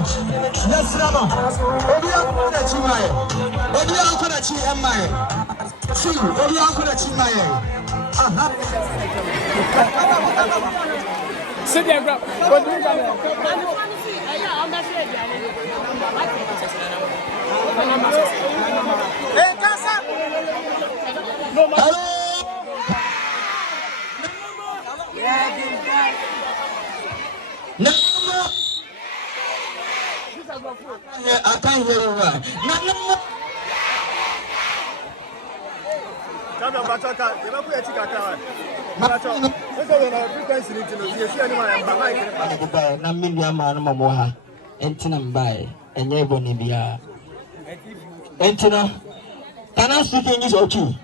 Yes, Rama. Obi akuna chimaye. Obi akuna chi emaye. See, obi akuna chimaye. Aha. Sit there, bro. What do you got? Hey, Kasa. Hello. No. I can't hear you. No. Can I speak English or two?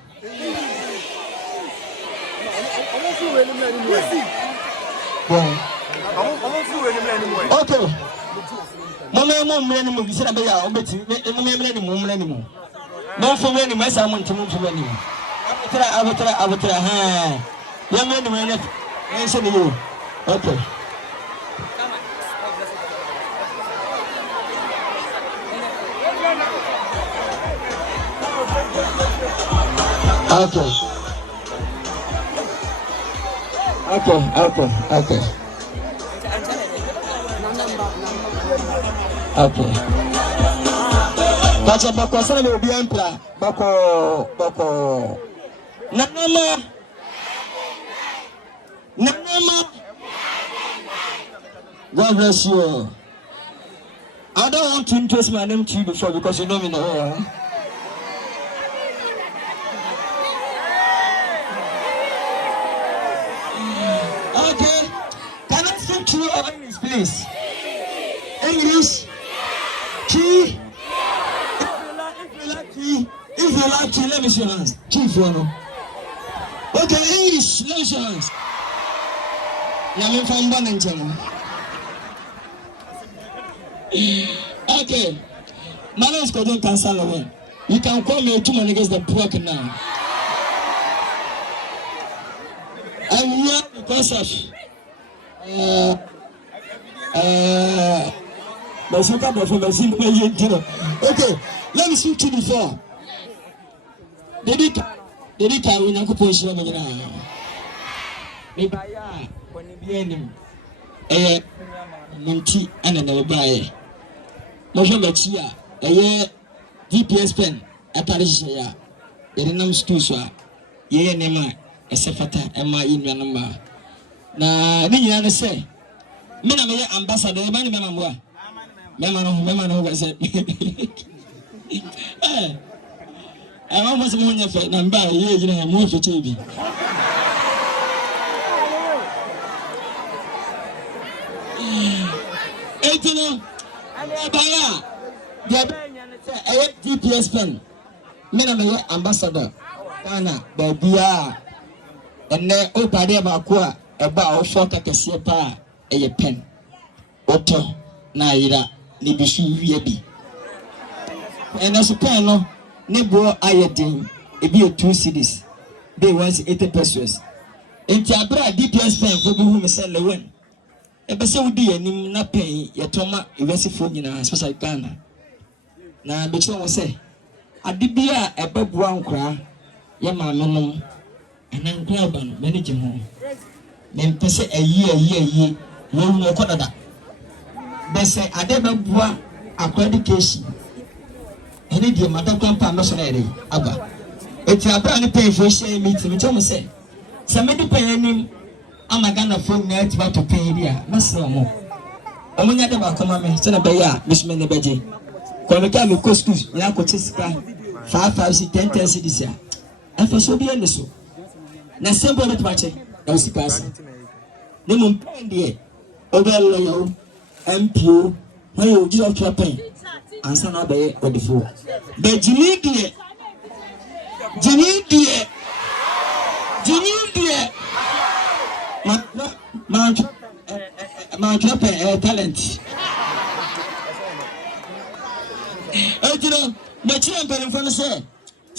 Okay. Mama, said about don't for many, my son went to move to many. I will try. Young man, answer you. Okay. Okay. Bacha bako sana be Weezy Empire bako. Nanama. God bless you. I don't want to introduce my name to you before because you know me now. Okay. Can I speak to you in English, please? English. Key. If you like to, let me see your hands. Chief, you know. Okay, English, let me see your hands. I'm from Bonington. Okay. My name is Kwadwo Nkansah Lilwin. You can call me 2 man against the pork now. I'm here because of okay, let me speak to you before. Dedika wina kuponshira manyina. Mebaya koni bienim. Munti ana na baye. Mojo bachi a GPS pen atare ya. Yerenam school so a ye nema esefata ema inwa namba. Na ni nyina ne se me na me ambassador e ba ni me mamwa. Mema no say. I almost want to say number ye gina mo fe TV. Etino baya the say GPS pen. Me na me ambassador Ghana babia enne o pade ba ko a e ba o fo kakese pa e pen. Oto na ira ni bisu wie bi. And as a pen no nebo ayedin ebi 2 cedis they was 80 pesos enti abra DPS pen for bi hu me say Lilwin e be say wudi anim na pen yetoma iwesifo nyina especially Ghana na be cho wo say ade bia e bebua nkra ye ma menom anankra ba no manage ho me pese ayi wo no kodada be say ade bebua accreditation any the matter camp national aba eti abra ni pay for share meeting me tell me say somebody pay anim amagana phone na eti ba to pay dia na se omo nya de ba koma me se na be ya bisme ne beje ko me ka me ko school ya ko tisika 5,000 10,000 cedis ya afa so bi ene so na sembo ne twache na usipasa ne mo pen de obello yo MPO when you give up your pen answer na be odifo be jini die ma talent ejino me chire mpere mfano se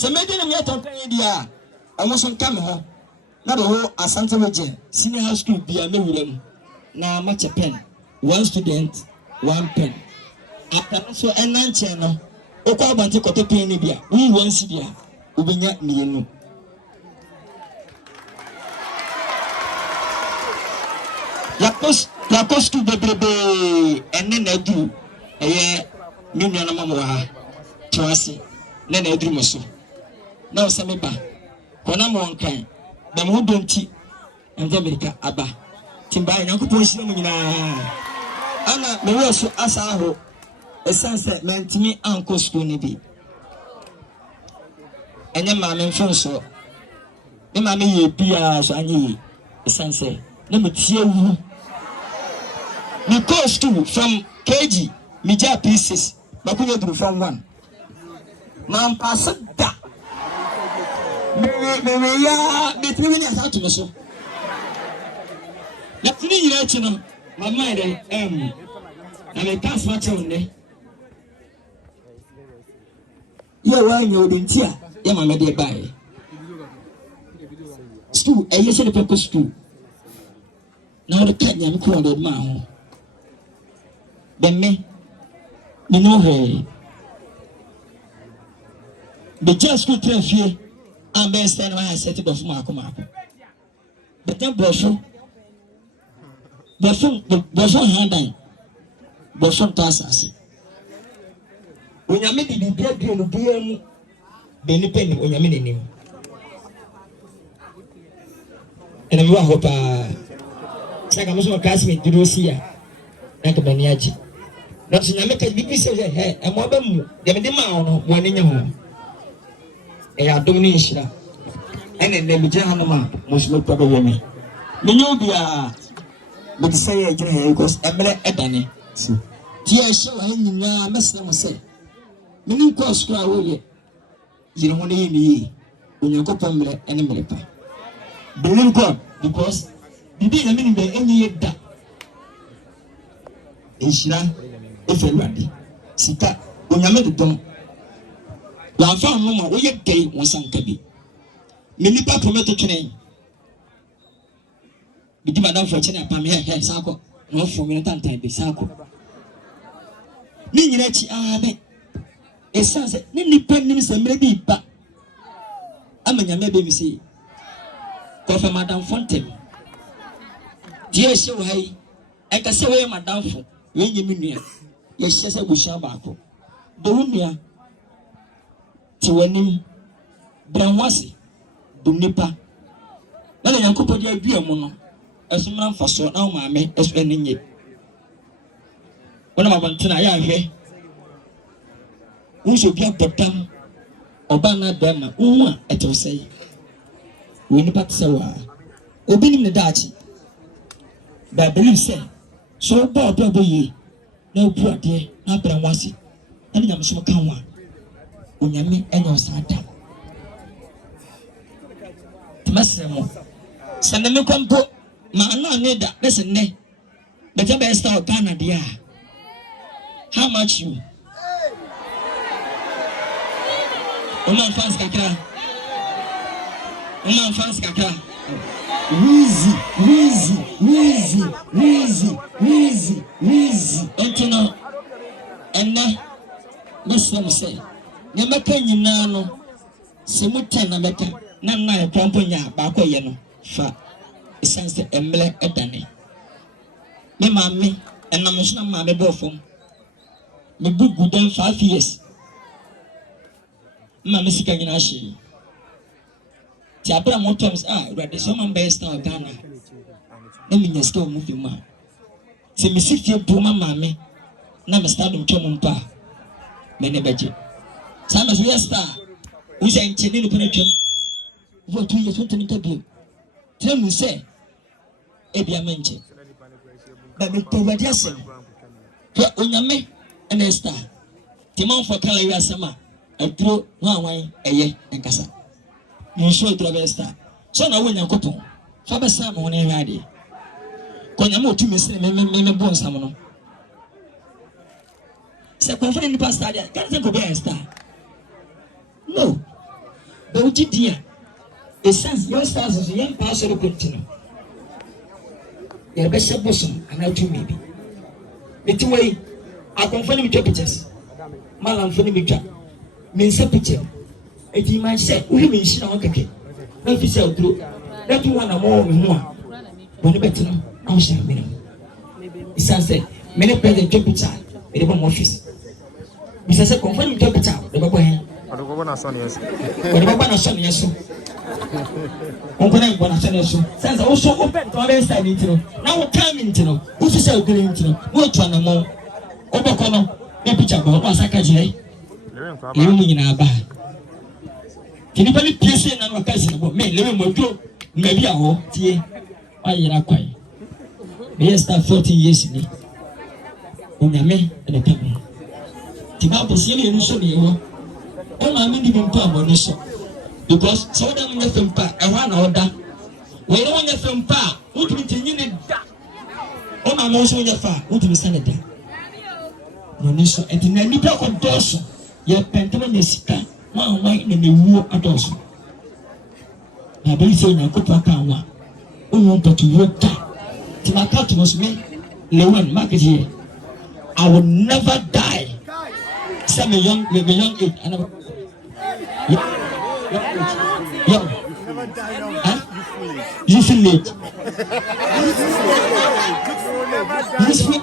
me di na me to pen dia amoso nka me ho na do ho asante meje senior high school bia me wuram na ma che pen 1 student 1 pen After so enanche no. Okwa abanti koto pin ni bia. We once bia. Ubenya mienu. Yakos to bebrebe ene na du eye me nua na mama wa Toase na na aduru moso na o se me ba kona mo nkan ba mo donti anje America aba timba Nyankopon hira mu nyina ana me wo so asa aho esanse mentimi anko school ni bi enye ma me mfonso me ma me ye bia so anye esanse na me tie wu me go school from KG Mija pieces bakunya duru from 1 man pass da me ya betimi ni asatu me so na tini nyina chi no mama ide na me pass ma che wonne ye wa nya odinti a ye mama de bae school eye se de peko school na o ka nya me ko de ma ho ben me no hey the just school traffic and ben stand why I set it off mako but then bofo handan bofo Toase onyame di bibia due no bia mu beni peni onyame nenim ena mi wa hopa saka mo so classmate duro sia na ka bani aji na so nyame ka bibi se he e mo ba mu de me de ma ono woni nya ho e adom ni nhira ene ne bi jehanu ma mo so pa ba wemi me nyo bia be se ye jira he because emre edane ti e she wa nyina mesna mo se me ni ko school a wo ye yire ho ne ye ni Onyankopon mre ene mre pa believe God because bibi na me ni be enye ye da Ishira eferwade sika onyame de dom la fa no ma wo ye gay wonsanka bi me nipa prometo twene bidi madam for chene apam he sako no for me tantan bi sako ni nyina chi be esanse ni nipa nim se mre bi ba amanyame be mi se ko fa madam fontem die she wai enka se we madam fo we nyemi nua ye hye se busha baako do nua ti wanim branwase do nipa na Nyankopon dia dua mu no esumra mfaso na maame esu enye wona mabantena ya hwe unso bia potam oba na dama unwa etewsei we nipa tsewa obi nim ne daachi ba believe say so ba ye na obu ade na branwase na nyamso kan wa onyame enyo osada tmasemo saneme kwampo ma na ne da listen ne better be start Ghana dia how much you Uma fans kakra Weezy entino enne mesem say nyamaka nyina no se muten na meka na e kwampo nya ba koye no fa essence emle edane me mame enam so na mame bofom me bugu den 5 years mame sika nyina hye ti abra mo terms ready so man best star Ghana na me nyasko mu fi ma se me sifie bu mame na me start dum twom mpa me ne beje sama so yes star u se ncheni no pena twom vo 2 years won tani tabi temu se ebia menche ba me to wadi asem to onyame ene star ti man for kala wi asema aduro wanwan eye enkasa you show it to star so na wo Nyankopon fa be sa mo ne hwade ko nyame otumi se me bon sam no se confident ni pastor dia kan se ko be star no be uti dia essence your stars so yan pastor ko tino ya be se bosom ana tu maybe beti wai I confirm me pictures. Malam for me job. Means a picture. If you might say, we mean she don't get it. Let me say, let you want a more. But the better, I'm saying, it sounds like many present picture in the home office. Mrs. Confirm me picture, the Baba. I don't want to son, yes. But the Baba son, yes. Uncle, I'm going to send you. Since also open to other side, now we're coming to know who's a self green to know what one more. Obokono, the picture about Osaka. You in our bag. Can you believe Pierce and our cousin about me? Living with you, maybe a whole tea. Why you're not quiet? May start 14 years in me. Me and the people. Tibapo Silly and Sonny, all my mini pump on this. Because so them in the film park, I want order. We don't want the film park, who can continue that? Oh, my most on your far, who to stand there? No, this and in any block of doors, your pentamania, one white in the war at us. I believe in a couple of power. Who want to work that? To my cat was me, Lilwin, market here. I will never die. Some young age, and young. You feel late. You feel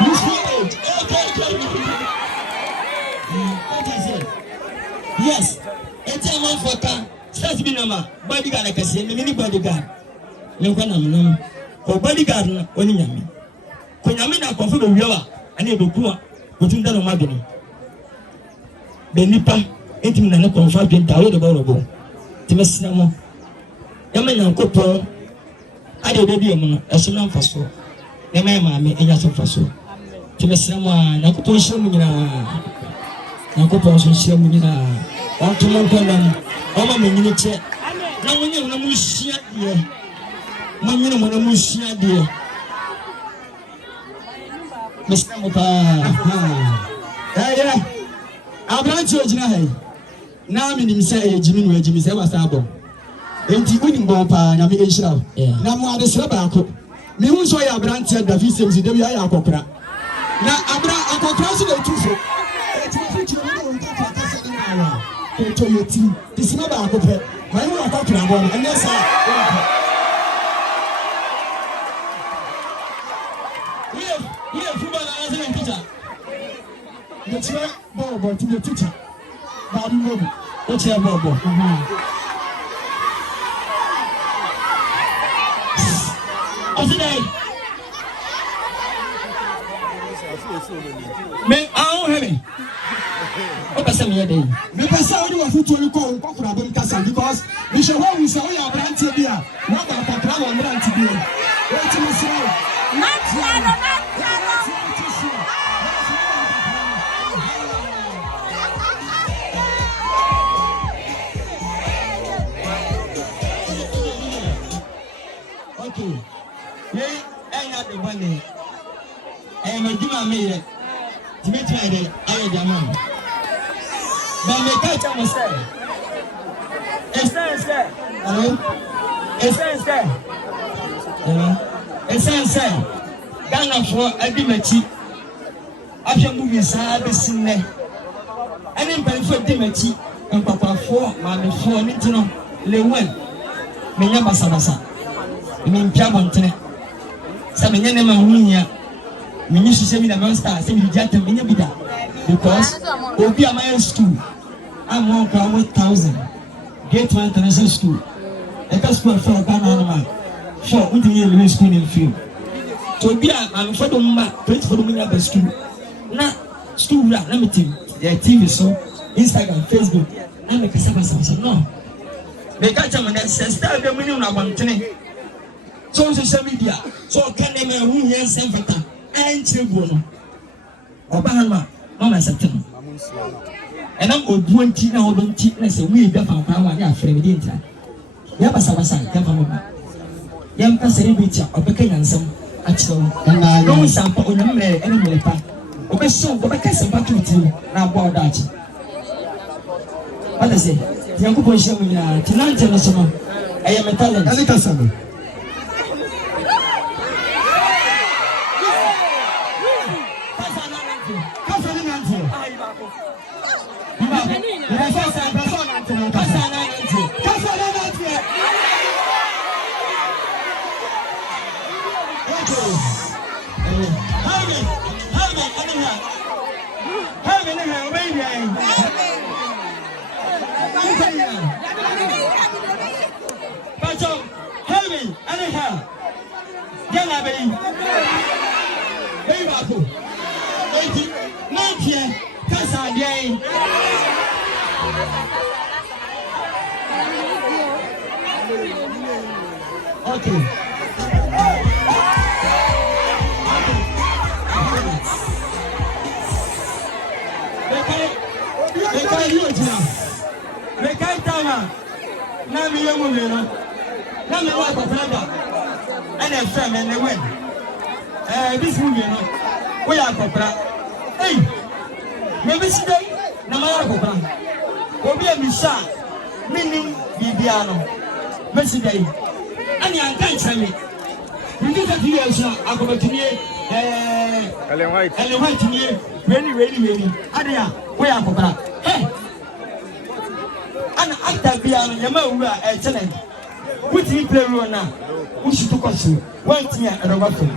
You feel late. What is it? Yes. It's a man for car. Starts me number. Bodyguard, I can say, mini bodyguard. No one, for bodyguard, only yammy. When I'm in a coffee, we are, and you go poor, but in the Magdalene. The Nipa, intimate and confirmed in Tao the Borobo. Timesamo. Yaman and Copo. I did a Sunan Faso. The mamma, and Yaso Faso. Timesamo, Nakopo Shomina. Nakopo Shomina. On to Montanan, Oma Minute. No one of Musia, dear. Mamma Musia, dear. Mr. Mopa. Yeah. I branch your Jina. Now, I'm say Jimmy, Jimmy, was able. And he wouldn't go by Yami Israel. Now, more the Slabako. Me who saw your branch at the Visams in the Via Copra. Now, Abra, I can translate to you. To your team. This is not a copper. My own talking about, and yes, we have football as a teacher. The chair, Bobo, to the teacher. Bobby Bobo, what's your Bobo? Me, I don't have it. Because I want to call Kwadwo Nkansah because we should have we are brand here. What about Kwadwo Nkansah here? What you say? Okay. Yeah, I have the money. I am a demon. To make it, I am the man. But me catch up myself. Hello? Ghana for a dimati. After moving sad, the sinner. And then by for dimati and papa for mammy for Nintino, Lilwin. Menyama Sabasa. I mean, Piamontene. Some enemy Munia. We used to say me the monster, say me the in your bida. Because we'll be a mile school. I'm 1,000. Gate to International School. A gospel for a Ghana. For what do you school in field? To be a for the map, place for the minute of school. Now, school limited. Their TV so Instagram, Facebook. I'm a Casabasa. No. They catch them and they say, start the minimum of 120. So social media. So can they make a woman and send for them? And children. Obama, Mama Satan. And I'm going 20 now, don't teach us a way back from our friend. Yabasabasa, Gavamma. Young celebrity of Pekin and some actual. And I know some on the mail anyway. Obey so, but I can't say back to you now about that. What I say, young people show me tonight. I am a talent. hell. Gana baby. Baby Baku. 90. Kasa day. Okay. Mekai tama na mi yomu mi no na mi wa ko brother and a friend and the win this movie no we are kopra hey me be sidai na ma ya kopra obi a mi sha mini bibia no me sidai ani an kan chame we do that here so akobatuni Ellen White ni really adia we are kopra hey and after Biano, Yama, we are a challenge. Which we play now, we should talk to 1 year and a waffle.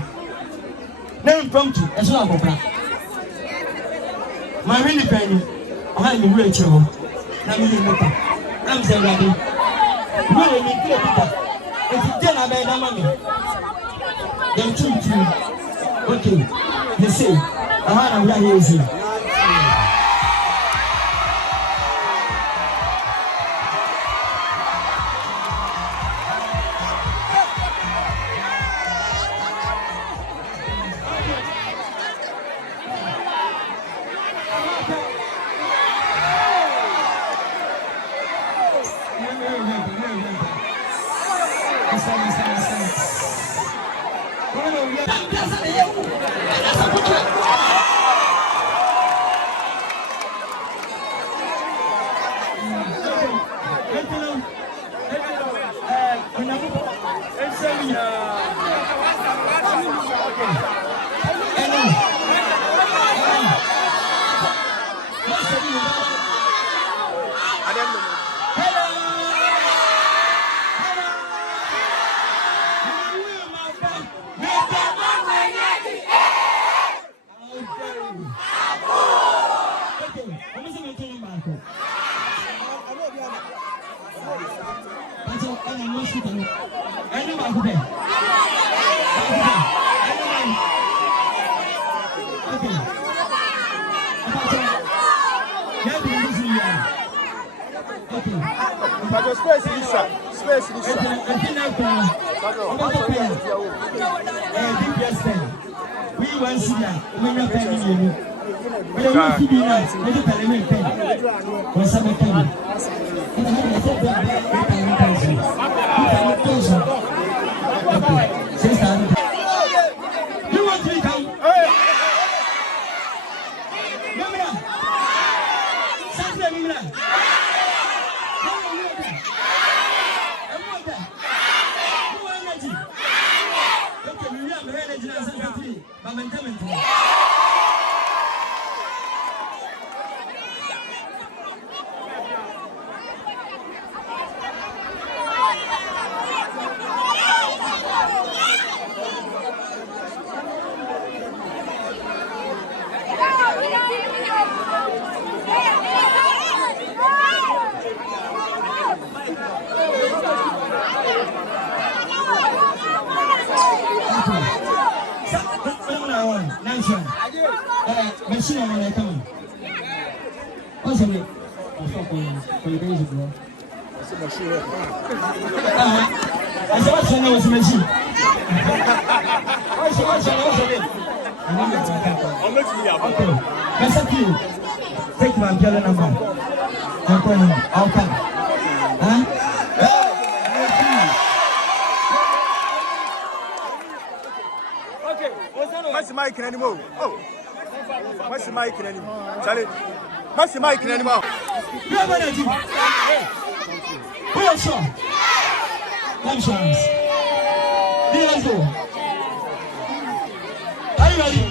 Then impromptu, as well as my really penny, I am Rachel. Now, I'm saying, Rabbi, really, me clear people. If you tell about that money, then true. Okay, you see, I'm here. Take my umbrella number. I'll come. Huh? What's the mic anymore? Oh, what's the mic anymore? Charlie, what's the mic anymore? You have energy. Who are sure? Let's go. Are you ready?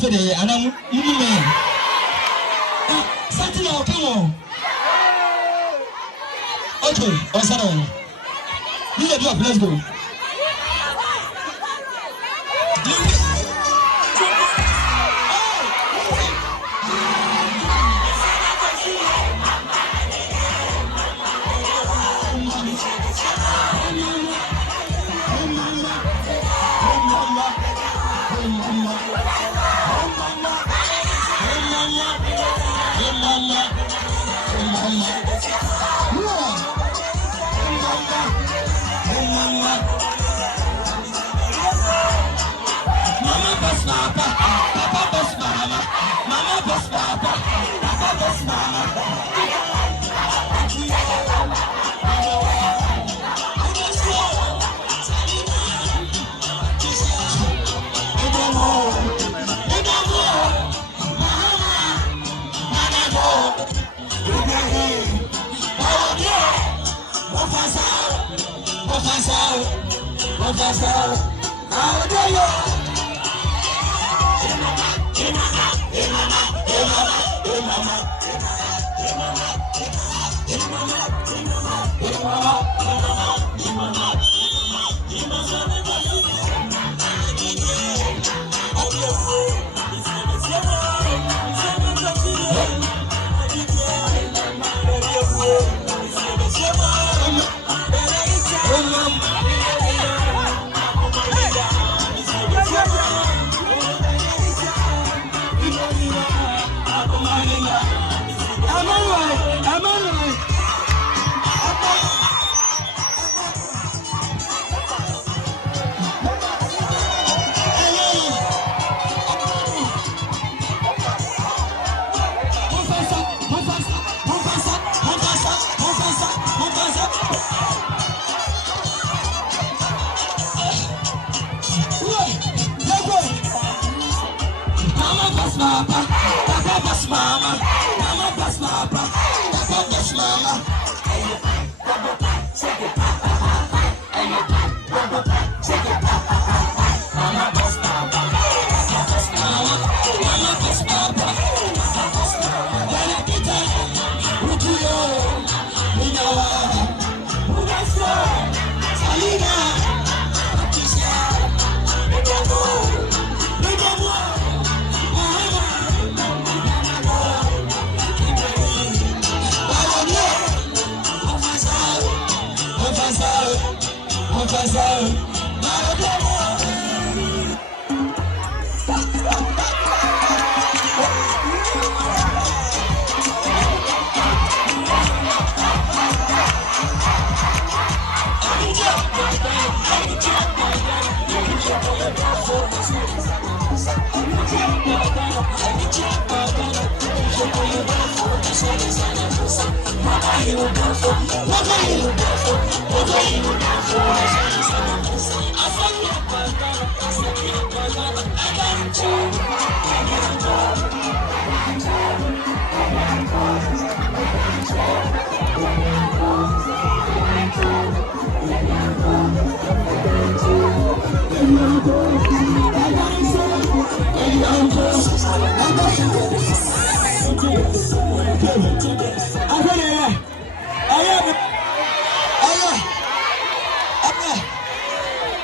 Saturday, and I'm Saturday, come on. Okay, on Saturday. You get up, let's go.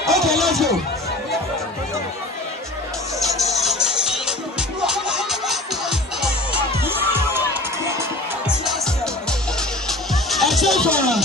Okay, let's go. Attention.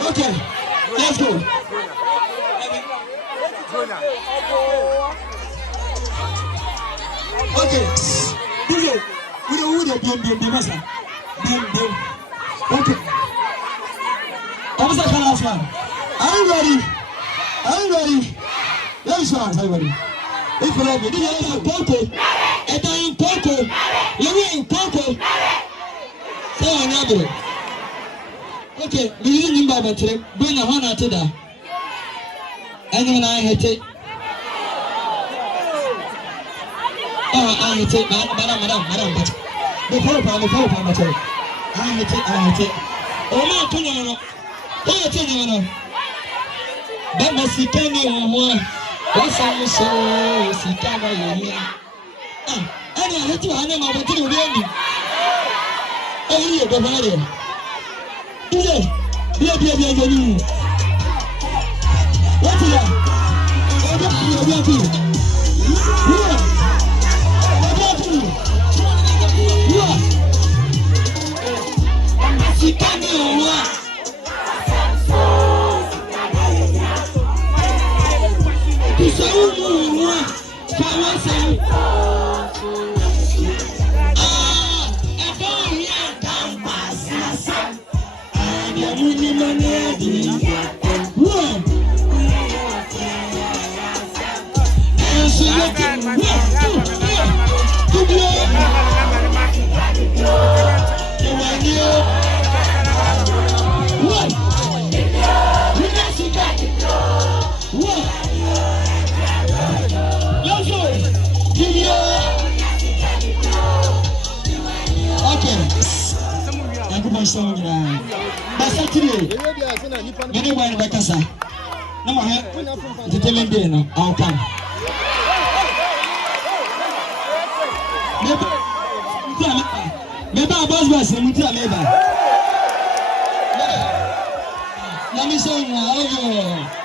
Okay, let's go. Okay, we don't okay. Are you ready? Are you ready? Let's go, everybody. If you love me, this is Poco. It's in Poco. You're in Poco. Say another. Okay, we didn't buy the trip. Bring a honor to that. And when I hit it. Oh, I hit it, madam. Before I hit it. Oh, my, that must be penny or more. What's on the show? See, Kava, you I had to hand him over to the wedding. Oh, yeah, the body. Yeah. What is that? Anyone like us, no, I have determined dinner. I'll come. Maybe our boss was in the Let me say,